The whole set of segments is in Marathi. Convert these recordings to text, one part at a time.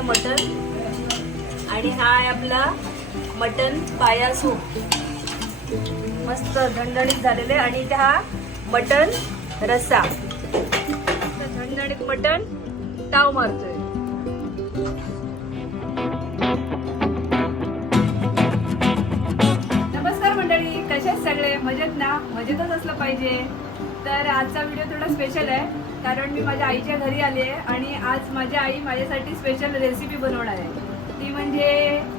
पायाचं मटण. आणि हा आहे आपला मटण पाया सूप. मस्त झणझणीत झालेले. आणि इथे हा मटण रस्सा. झणझणीत मटण ताव मारतोय. नमस्कार मंडळी. कसे सगळे? मजेत ना? मजेतच असलं पाहिजे. तर आजचा व्हिडिओ थोडा स्पेशल आहे. कारण मी माझ्या आईच्या घरी आली आहे आणि आज माझी आई माझ्यासाठी स्पेशल रेसिपी बनवणार आहे. ती म्हणजे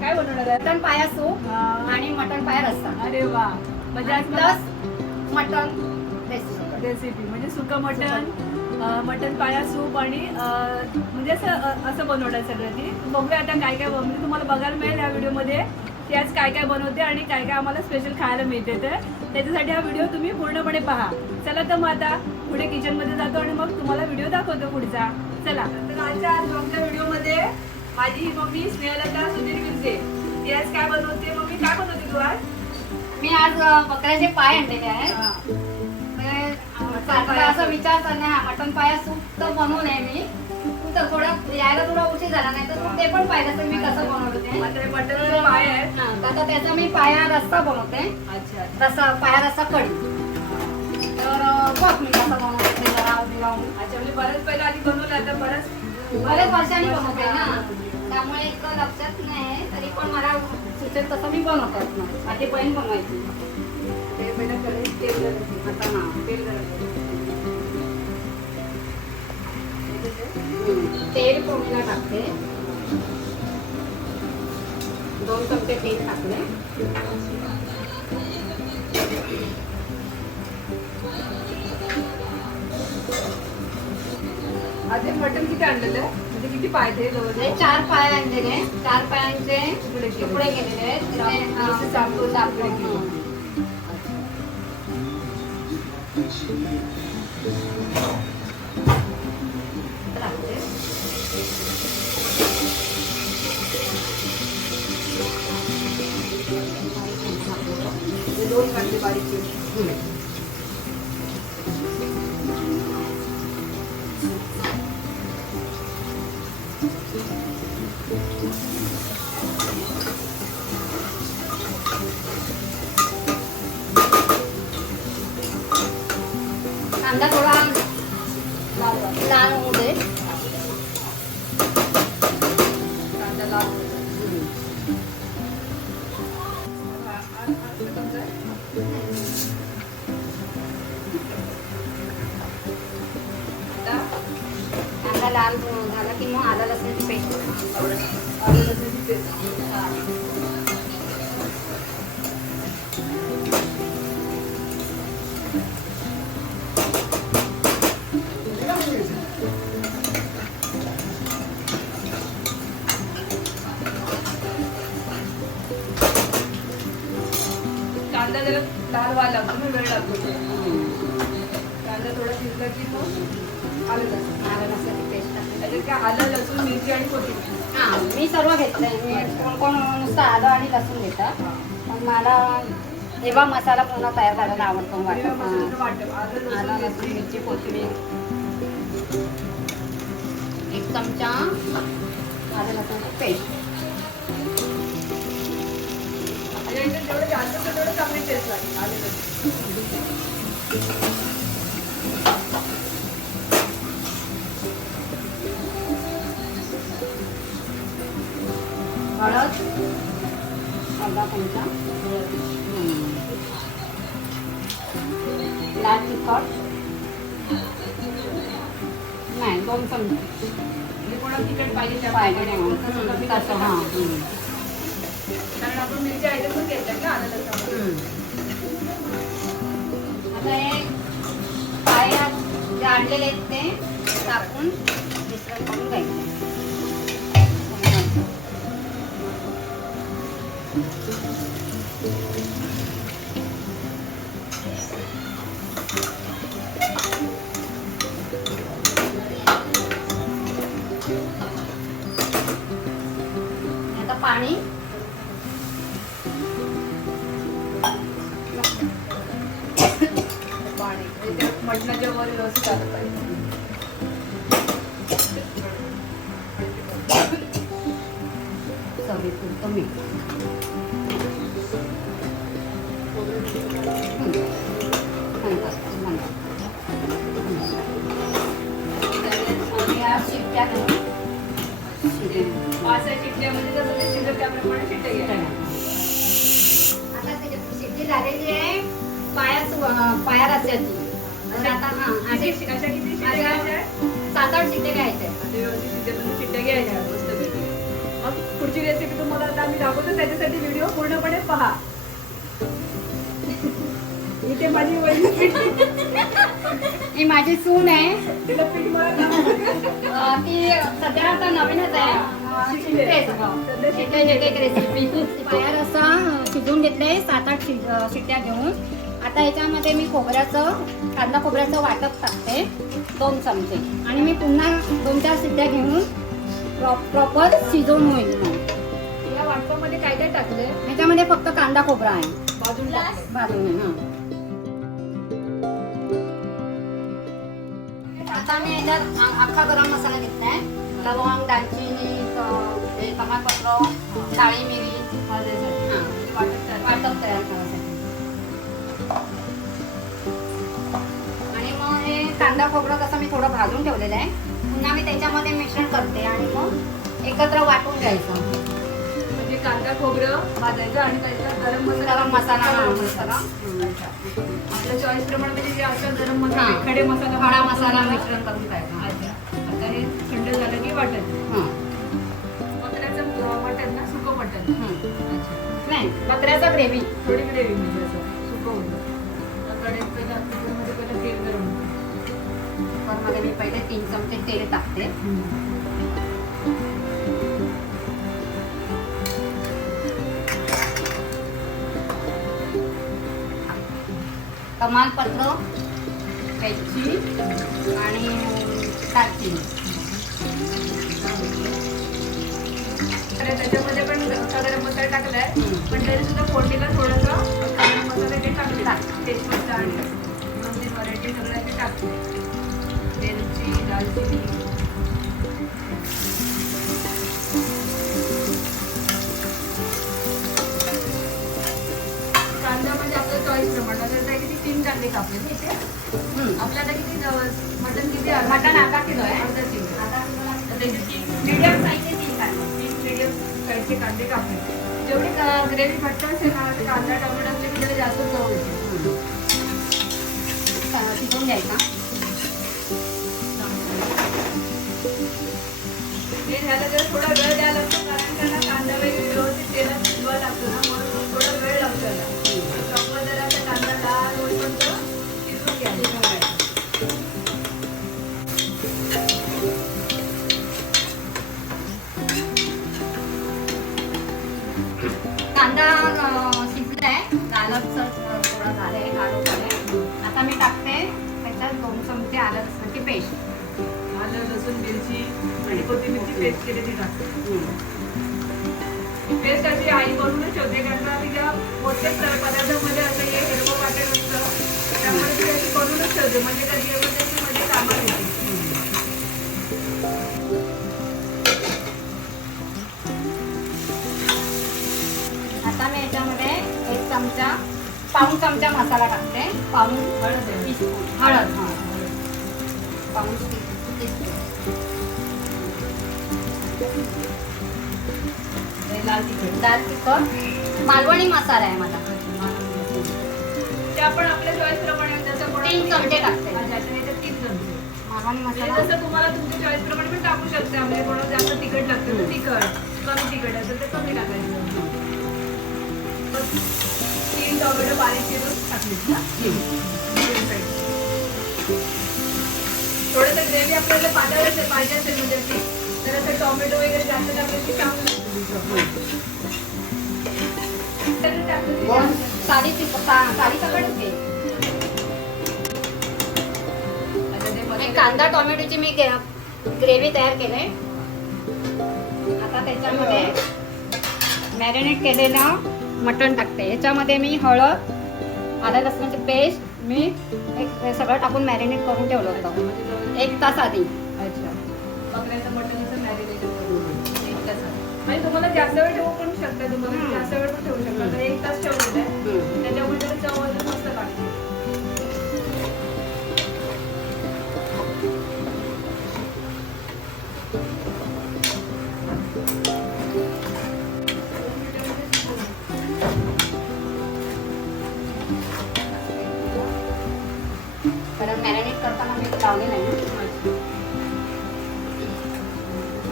काय बनवणार आहे? मटण पाया सूप. आणि मटण पाया रस्सा. अरे वा. म्हणजे आज प्लस मटण रेसिपी रेसिपी म्हणजे सुकं मटण अं, मटण पाया सूप आणि अं, म्हणजे असं अं, असं बनवणार सगळं ती. बघूया आता काय काय बन- म्हणजे तुम्हाला बघायला मिळेल या व्हिडिओमध्ये ती आज काय काय बनवते आणि काय काय आम्हाला स्पेशल खायला मिळते तर त्याच्यासाठी हा व्हिडिओ तुम्ही पूर्णपणे पहा. चला तर मग आता पुढे किचनमध्ये जातो आणि मग तुम्हाला व्हिडिओ दाखवतो पुढचा. चला तर आजच्या आज आमच्या व्हिडिओमध्ये माझी ही मम्मी स्नेहलता सुधीर विरजे. ती आज काय बनवते? मम्मी काय बनवते तू आज? मी आज बकऱ्याचे पाय आणलेले हा. अ, सारखं असा विचार करणे हा मटण पाया सूप तर बनवू नये मी. तर थोडं यायला थोडा उशीर झाला नाही तर तू पण पाहिलं तर मी कसं बनवलं ते आता हे मटण पाय आहे त्याचा मी पाया रस्ता बनवते. अच्छा रस्सा पाया रस्सा कढी. अ, बघ मी लावून अच्छा म्हणजे आधी बनवलं आता बरंच बरेच वर्षांनी बनवते ना त्यामुळे इतकं लक्षात नाही तरी पण मला सुचेल तसं मी बनवतात ना माझी बहीण बनवायची ते पहिलं तेल आता ना तेल तेल फोडणीला टाकते. दोन चमचे तेल टाकले आधी मटण किती आणलेलं आहे? म्हणजे किती पाय ते जवळ चार पाय आणलेले चार पायांचे तुकडे केले. तुकडे केलेले आहेत. चाकू- चाकू दोन कांदे बारीक लाल होऊ दे कांदा लाल कांदा लाल झाला की मग आला लसणाची पेस्ट आला लसणाची पेस्ट. कांदा लाल व्हायला लागतो ना वेळ लागतो. कांदा थोडा शिजला की मग आलं लसूण. पेस्ट टाकते. त्याच्यात काय आलं लसूण मिरची आणि कोथिंबीर. हा मी सर्व घेतलंय. मी कोण कोण नुसतं आलं आणि लसूण घेतात. पण मला एव्हा मसाला पूर्ण तयार करायला आवडतो वाटत. आलं लसूण लसूण मिरची. कोथिंबीर. एक चमचा आलं लसूणची पेस्ट टेस्ट लागेल हळद अर्धा चमचा लाल तिखट नाही दोन चमचे तिखट पाहिजे त्या पाहिजे कसं हां काढलेले आहेत ते. टाकून मिश्रण करून घ्यायचं. पाणी म्हणजे ते मटणाच्या वर व्यवस्थित आलं पाहिजे चवीपुरतं मीठ. पाच जसं ते शिजत त्याप्रमाणे आता त्याची शिट्टी झालेली आहे. पाया पाया रस्त्याची सात आठ शिट्टे घ्यायचे म्हणजे घ्यायच्या? मग पुढची रेसिपी तुम्हाला आता आम्ही दाखवतो त्याच्यासाठी व्हिडिओ पूर्णपणे पहा. इथे माझी ही माझी सून आहे. तिला पीठ अं, ती सध्या आता नवीनच आहे. रेसिपी पाया रस्सा शिजवून घेतले सात आठ शिट्ट्या घेऊन. आता याच्यामध्ये मी खोबऱ्याचं कांदा खोबऱ्याचं वाटप टाकते दोन चमचे. आणि मी पुन्हा दोन चार शिट्ट्या घेऊन प्रॉपर शिजवून होईल. मग या वाटपामध्ये काय काय टाकलंय? ह्याच्यामध्ये फक्त कांदा खोबरा आहे. बाजून टाकलंय बाजूने हां. आता मी याच्यात अख्खा गरम मसाला घेतलाय. लवंग दालचिनी तमालपत्र काळी मिरी. हां. वाटप तयार. वाटप कांदा खोबरं कसं मी थोडं भाजून ठेवलेलं आहे. पुन्हा मी त्याच्यामध्ये मिश्रण करते आणि मग एकत्र वाटून घ्यायचं. म्हणजे कांदा खोबरं भाजायचं आणि त्याच्यात गरम मसाला गरम मसाला मसाला. आपल्या चॉईस प्रमाणे म्हणजे जे असं गरम मसाला. खडे मसाला खडा मसाला मिश्रण करून अच्छा. आता हे थंड झालं की वाटत मटणाचं ना सुकं नाही ग्रेव्ही. थोडी ग्रेव्ही म्हणजे असं सुकं होतं. मध्ये मी पहिले तीन चमचे तेल टाकते कमालपत्र वेलची आणि दालचिनी तर त्याच्यामध्ये पण गरम मसाला टाकलाय. पण तरी सुद्धा फोडणीला थोडासा गरम मसाला ते टाकले टाक. तेजपत्ता आणि सगळ्या ते टाकले कांदा म्हणजे आपल्या चॉईस प्रमाणे. आता किती तीन कांदे कापले ना इथे. हम्म. आपल्याला किती मटन किती मटण अर्धा किलो आहे. अर्धा किलो आता तुम्हाला तर त्याचे तीन मीडियम साईजचे तीन कांदे. तीन मीडियम साईजचे कांदे कापले. जेवढी ग्रेव्ही घट्ट असेल ना ते कांदा टोमॅटो असले की जास्त चव येते. शिजवून घ्यायचा. हे जर थोडा वेळ द्यायला लागतो कारण त्यांना कांदा वगैरे व्यवस्थित तेलात शिजवा लागतो ना म्हणून थोडा वेळ लागतो त्याला. जरा त्या कांदा लाल होईपर्यंत कांदा शिजलाय. थोडा झालाय. आता मी टाकते. त्याच्यात दोन चमचे आलं लसणाची पेस्ट. आलं लसूण मिरची आणि कोथिंबीरची पेस्ट केलेली टाकते पेस्ट अशी आई बनवूनच ठेवते कारण का तिच्या प्रत्येक पदार्थामध्ये असं हे हिरवं वाटत असतं. त्यामुळे ती अशी बनवूनच ठेवते म्हणजे कधी emergency मध्ये कामाला येते आता मी याच्यामध्ये एक चमचा पाऊण चमचा मसाला टाकते. पाऊण हळद. हळद. हे. लाल तिखट. दाल तिखट. मालवणी मसाला आहे माझा. ते आपण आपल्या चॉईस प्रमाणे जसं कोणाला- तीन चमचे टाकते. अच्छा, अच्छा, नाही तर तीन चमचे. मालवणी म्हणजे मसाला. जसं तुम्हाला तुमच्या चॉईस प्रमाणे पण टाकू शकता म्हणजे कोणाला जास्त तिखट लागतं तर तिखट. कमी तिखट असेल तर कमी टाकायचं. बस. तीन टोमॅटो बारीक चिरून ना. थोडंसं ग्रेव्ही आपल्याला पातळ असेल पाहिजे असेल म्हणजे तर असं टोमॅटो वगैरे जास्त टाकले की चांगलं साडी साडी सकट होते कांदा टोमॅटोची मी ग्रेव्ही तयार केले आता त्याच्यामध्ये मॅरिनेट केलेलं मटण टाकते. याच्यामध्ये मी हळद आलं लसणाची पेस्ट मीठ एक हे सगळं टाकून मॅरिनेट करून ठेवलं होतं. एक तास आधी. अच्छा. बकऱ्याचं मटण असं मॅरिनेट करून. एक तासात म्हणजे तुम्हाला जास्त वेळ ठेवू पण शकता तुम्हाला. जास्त वेळ पण ठेवू शकता. एक तास ठेवलेलं आहे. त्याच्यामुळे चव मस्त लागते. करताना मी लावले नाही.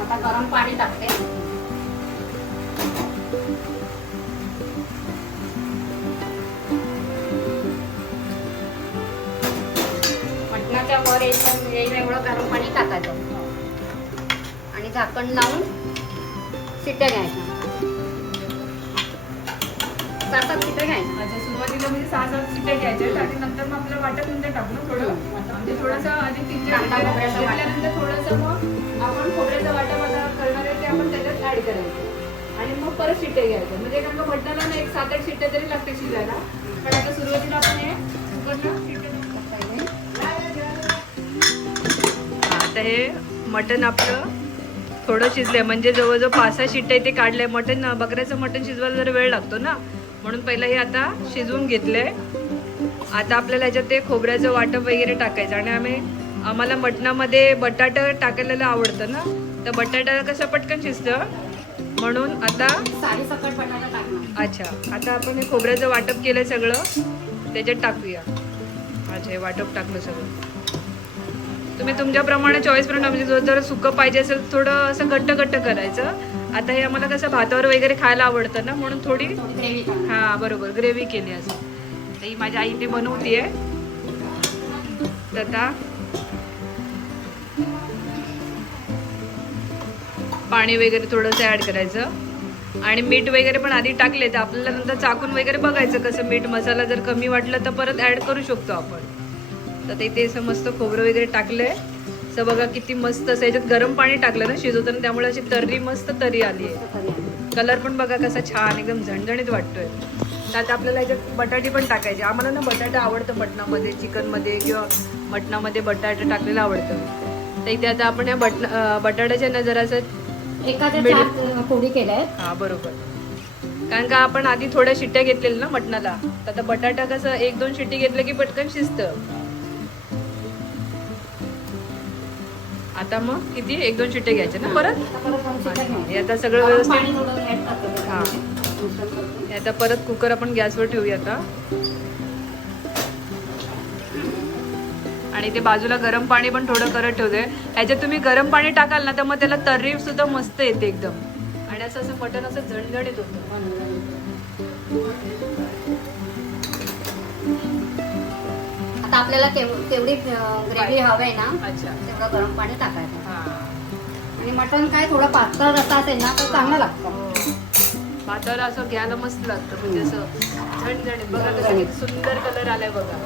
आता गरम पाणी टाकते. मटणाच्या वर येईल एवढं गरम पाणी टाकायचं. आणि झाकण लावून शिट्ट्या घ्यायच्या. सात सात शिट्ट्या घ्यायच्या अच्छा सुरुवातीला म्हणजे सहा सात शिट्ट्या घ्यायच्या आणि नंतर मग आपल्याला वाटत टाकू ना थोडं? म्हणजे थोडंसं आधी तीन. घेतल्यानंतर थोडंसं मग आपण खोबऱ्याचं वाटप आता करणार आहे ते आपण त्याच्यात ऍड करायचं. आणि मग परत शिट्ट्या घ्यायच्या. म्हणजे कारण का मटणाला ना एक सात आठ शिट्ट्या तरी लागते शिजायला. पण आता सुरुवातीला आपण हे आता हे मटण आपलं थोडं शिजलंय. म्हणजे जवळजवळ पाच सहा शिट्ट्या इथे काढलंय. मटण बकऱ्याचं मटण शिजवायला जरा वेळ लागतो ना? म्हणून पहिलं हे आता शिजवून घेतलंय. आता आपल्याला ह्याच्यात ते खोबऱ्याचं वाटप वगैरे टाकायचं आणि आम्ही आम्हाला मटणामध्ये बटाटा टाकायला आवडतं ना? तर बटाटा कसं पटकन शिजतं? म्हणून आता अच्छा आता आपण हे खोबऱ्याचं वाटप केलंय सगळं. त्याच्यात टाकूया. अच्छा हे वाटप टाकलं सगळं. तुम्ही तुमच्याप्रमाणे चॉईस प्रमाणे म्हणजे जर जर सुकं पाहिजे असेल थोडं असं घट्ट घट्ट करायचं. आता हे आम्हाला कसं भातावर वगैरे खायला आवडतं ना म्हणून थोडी हा बरोबर ग्रेव्ही केली असं तर ही माझी आई ते बनवतीये. तर आता पाणी वगैरे थोडंसं ऍड करायचं. आणि मीठ वगैरे पण आधी टाकले तर आपल्याला नंतर चाकून वगैरे बघायचं कसं मीठ मसाला जर कमी वाटलं तर परत ऍड करू शकतो आपण. तर ते ते असं मस्त खोबरं वगैरे टाकलंय. असं बघा किती मस्त असं याच्यात गरम पाणी टाकलं ना शिजवताना त्यामुळे अशी तर्री मस्त तरी आली आहे. कलर पण बघा कसा छान एकदम झणझणीत वाटतोय. तर आता आपल्याला याच्यात बटाटे पण टाकायचे. आम्हाला ना बटाटा आवडतं मटणामध्ये चिकनमध्ये किंवा मटणामध्ये बटाटा टाकलेलं आवडतं. तर इथे आता आपण या बट अं, बटाट्याच्या ना जरासं एखाद्या फोडी केल्या आहेत हा बरोबर. कारण का आपण आधी थोड्या शिट्ट्या घेतलेल्या ना मटणाला. तर आता बटाटा कसं एक दोन शिट्टी घेतलं की पटकन शिजतं. आता मग किती? एक दोन शिट्टे घ्यायचे ना परत? आता हे आता सगळं व्यवस्थित हां. हे आता परत कुकर आपण गॅसवर ठेवूया आता. आणि ते बाजूला गरम पाणी पण थोडं करत ठेवते. ह्याच्यात तुम्ही गरम पाणी टाकाल ना तर मग त्याला तर्री सुद्धा मस्त येते एकदम. आणि असं असं मटण असं झणझणीत होतं. आपल्याला केवढी ग्रेव्ही हवी ना अच्छा. तेवढं गरम पाणी टाकायचं. हा. आणि मटण काय थोडं पातळ रसा असेल ना तर चांगलं लागतं. भाताला असं घ्यायला मस्त लागतं म्हणजे असं झणझणीत बघा कसं किती सुंदर कलर आलाय बघा.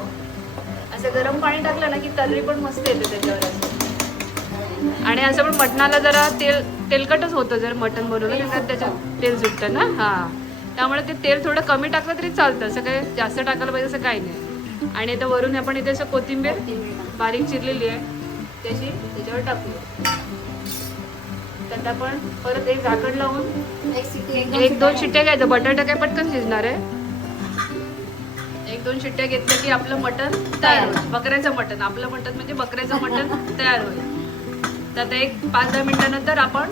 असं गरम पाणी टाकलं ना की तर्री पण मस्त येते त्याच्यावर असं. आणि असं पण मटणाला जरा तेल तेलकटच होतं जर मटण बनवलं तर त्याच्यात तेल सुटतं ना हा. त्यामुळे ते तेल थोडं कमी टाकलं तरी चालतं असं काय जास्त टाकायला पाहिजे असं काही नाही. आणि आता वरून आपण इथे असं कोथिंबीर बारीक चिरलेली आहे. त्याची त्याच्यावर टाकूया. त्यात आपण परत एक झाकण लावून एक दोन शिट्ट्या. घ्यायचं. बटाटा काय पटकन शिजणार आहे? एक दोन शिट्ट्या घेतल्या की आपलं मटण तयार होईल. बकऱ्याचं मटण. आपलं मटण म्हणजे बकऱ्याचं मटण तयार होईल. तर आता एक पाच दहा मिनिटानंतर आपण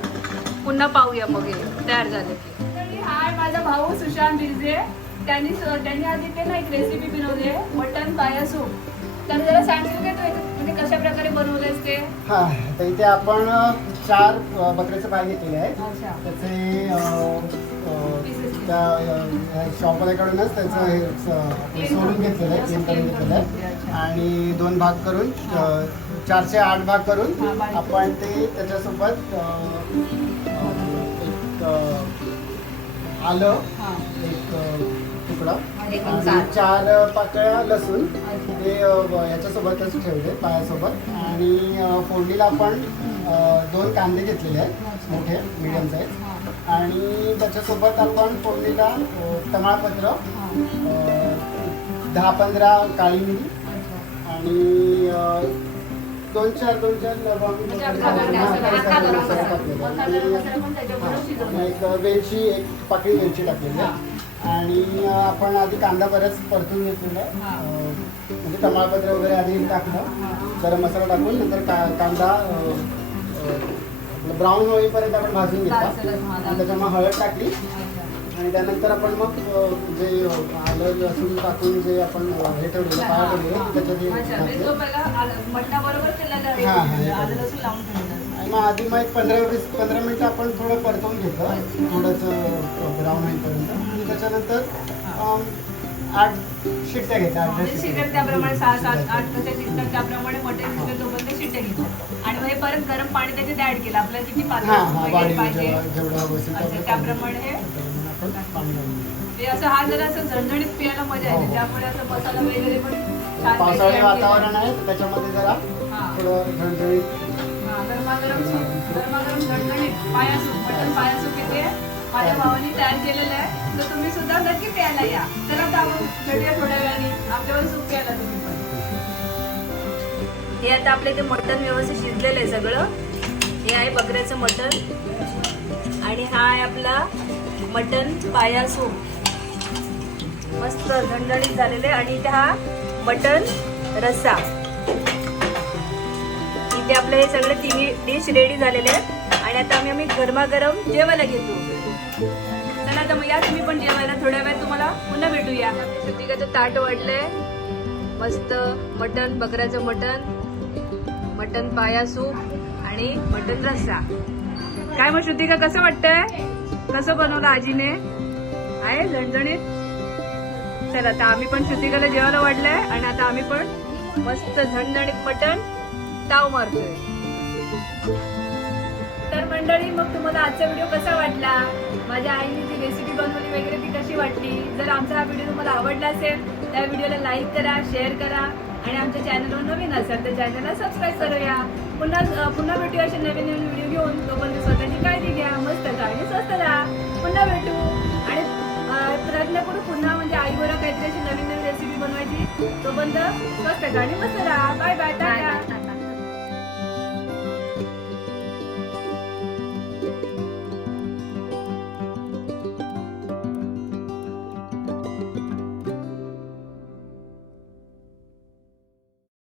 पुन्हा पाहूया मग हे तयार झालं की. हाय माझा भाऊ सुशांत बिरजे त्यांनी त्यांनी आधी ते ना एक रेसिपी बनवली आहे मटण पाया सूप. तर जरा सांगशील का तू म्हणजे कशा प्रकारे बनवलेस ते? हा तर इथे आपण चार बकऱ्याचे पाय घेतलेले आहेत. अच्छा. त्याचे अ, अ, त्या शॉपवाल्याकडूनच त्याचं हे स- सोलून घेतलेलं आहे क्लीन करून घेतलेलं आहे. आणि दोन भाग करून अ, चारशे आठ भाग करून. आपण ते त्याच्यासोबत अ, अ, एक अ, आलं हां. एक अ, तुकडा आणि चार. पाकळ्या लसूण. ते याच्यासोबतच ठेवले पायासोबत. आणि फोडणीला आपण दोन कांदे घेतलेले आहेत मोठे मिडियम साईज आणि त्याच्यासोबत आपण फोडणीला तमाळपत्र दहा पंधरा काळी मिरी. आणि दोन चार दोन चार एक वेलची एक पाकळी वेलची टाकलेली आहे. आणि आपण आधी कांदा बऱ्याच परतून घेतलेला म्हणजे तमालपत्र वगैरे आधी टाकलं. गरम मसाला टाकून नंतर का कांदा ब्राऊन होईपर्यंत आपण भाजून घेतला. आणि त्याच्यामुळे हळद टाकली. आणि त्यानंतर आपण मग जे आलं लसूण टाकून जे आपण हे ठेवलेलं पाया ठेवलेलं त्याच्यात हे म्हणजे. हा, मग आधी मग एक पंधरा वीस पंधरा मिनिटं आपण थोडं परतवून घेतलं. थोडंसं ब्राऊन होईपर्यंत. त्याच्यानंतर आठ शिट्ट्या आठ म्हणजे शिट्ट्या. त्याप्रमाणे सहा सात आठ कशा शिकतात त्याप्रमाणे मटण शिकत तोपर्यंत शिट्टे घेतात आणि मग हे परत गरम पाणी त्याच्यात ऍड केलं आपल्याला किती हा हा वाढी पाहिजे अच्छा, त्याप्रमाणे हे पाणी असं हा जरा असं झणझणीत पियाला मजा हो, येते हो. त्यामुळे असं मसाला वगैरे पण पावसाळी वातावरण. आहे तर त्याच्यामध्ये जरा हा. थोडं झणझणीत हा, गरमागरम सूप गरमागरम झणझणीत पाया सूप मटण पाया सूप माझ्या भावानी तयार केलेलं आहे. तर तुम्ही सुद्धा नक्की प्यायला या. चला आता आपण भेटूया थोड्या वेळाने. आमच्यावर सूप प्यायला तुम्ही पण. हे आता आपले ते मटण व्यवस्थित शिजलेलं आहे सगळं. हे आहे बकऱ्याचं मटण. आणि हा आहे आपला मटण पाया सूप. मस्त झणझणीत झालेले आणि इथे हा मटण रस्सा. इथे आपलं हे सगळे तिन्ही डिश रेडी झालेले आहेत. आणि आता आम्ही आम्ही गरमागरम जेवायला घेतो. चला आता मग या तुम्ही पण जेवायला. थोड्या वेळात तुम्हाला पुन्हा भेटूया. शुद्धिकाचं ताट वाढलंय. मस्त मटण बकऱ्याचं मटण मटण पाया सूप आणि मटण रस्सा. काय मग शुद्धिका कसं वाटतंय? कसं बनवलं आजीने? आहे झणझणीत? चला आता आम्ही पण श्रुतिकाला जेवायला वाढलंय आणि आता आम्ही पण मस्त झणझणीत मटण ताव मारतोय. तर मंडळी मग तुम्हाला आजचा व्हिडिओ कसा वाटला? माझ्या आईने जी रेसिपी बनवली वगैरे ती कशी वाटली? जर आमचा हा व्हिडिओ तुम्हाला आवडला असेल त्या व्हिडिओला लाईक करा शेअर करा आणि आमच्या चॅनलवर नवीन असेल तर चॅनलला सबस्क्राईब करूया. पुन्हा पुन्हा भेटूया असे नवीन नवीन व्हिडिओ घेऊन. तोपर्यंत स्वतःची काळजी घ्या मस्त आणि स्वस्त राहा. पुन्हा भेटू. आणि प्रयत्न करू पुन्हा म्हणजे आईबरोबर काहीतरी अशी नवीन नवीन रेसिपी बनवायची. तोपर्यंत स्वस्त खा आणि मस्त राहा. Bye bye